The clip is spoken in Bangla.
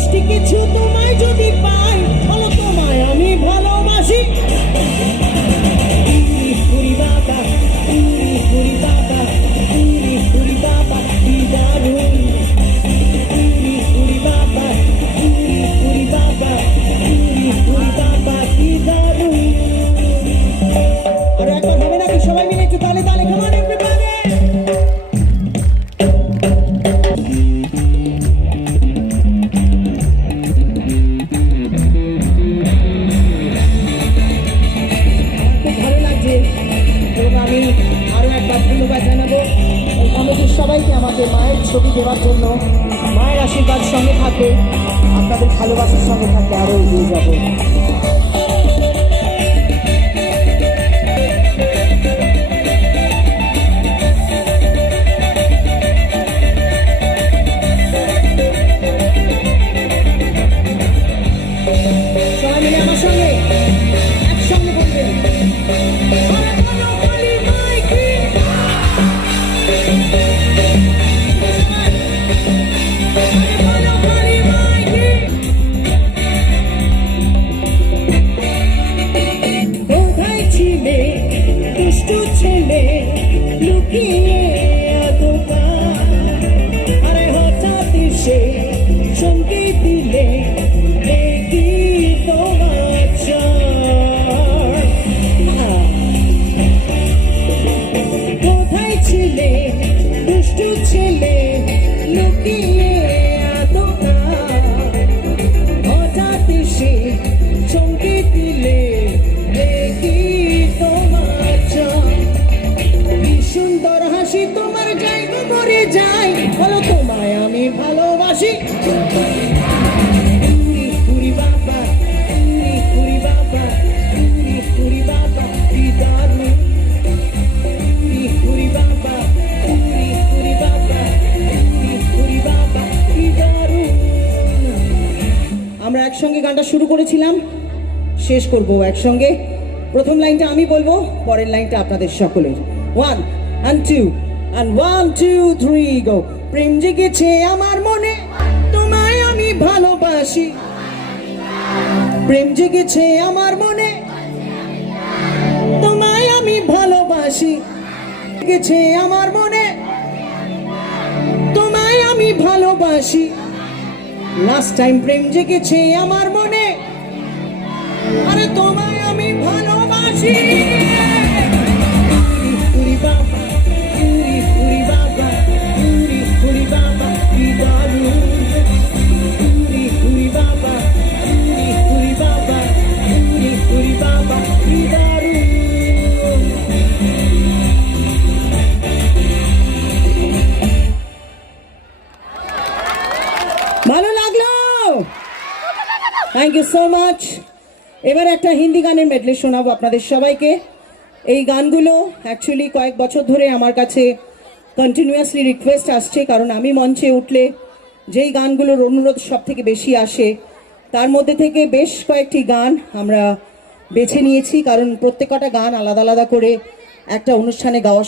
মিষ্টি কিছু তোমায় যদি পাই বলো তোমায় আমি ভালোবাসি। উরি উরি বাবা উরি উরি বাবা উরি সবাইকে আমাকে মায়ের ছবি দেওয়ার জন্য মায়ের আশীর্বাদ সঙ্গে থাকে আপনাদের ভালোবাসার সঙ্গে থাকে আরও এগিয়ে যাব। ছিলে দুষ্ট ছেলে লুকিয়ে বাবা উরি উরি বাবা কি দারুণ আমরা একসঙ্গে গানটা শুরু করেছিলাম, শেষ করব একসঙ্গে। প্রথম লাইনটা আমি বলব, পরের লাইনটা আপনাদের সকলের। One and two and one two three go প্রেম জেগেছে আমার মনে তোমায় আমি ভালোবাসি প্রেম জেগেছে আমার মনে তোমায় আমি ভালোবাসি জেগেছে আমার মনে তোমায় আমি ভালোবাসি লাস্ট টাইম প্রেম জেগেছে আমার মনে আরে তোমায় আমি ভালোবাসি থ্যাংক ইউ সো মাচ এবার একটা হিন্দি গানের মেডলে শোনাবো আপনাদের সবাইকে। এই গানগুলো অ্যাকচুয়ালি কয়েক বছর ধরে আমার কাছে কন্টিনিউয়াসলি রিকোয়েস্ট আসছে, কারণ আমি মঞ্চে উঠলে যেই গানগুলোর অনুরোধ সব থেকে বেশি আসে, তার মধ্যে থেকে বেশ কয়েকটি গান আমরা বেছে নিয়েছি, কারণ প্রত্যেকটা গান আলাদা আলাদা করে একটা অনুষ্ঠানে গাওয়া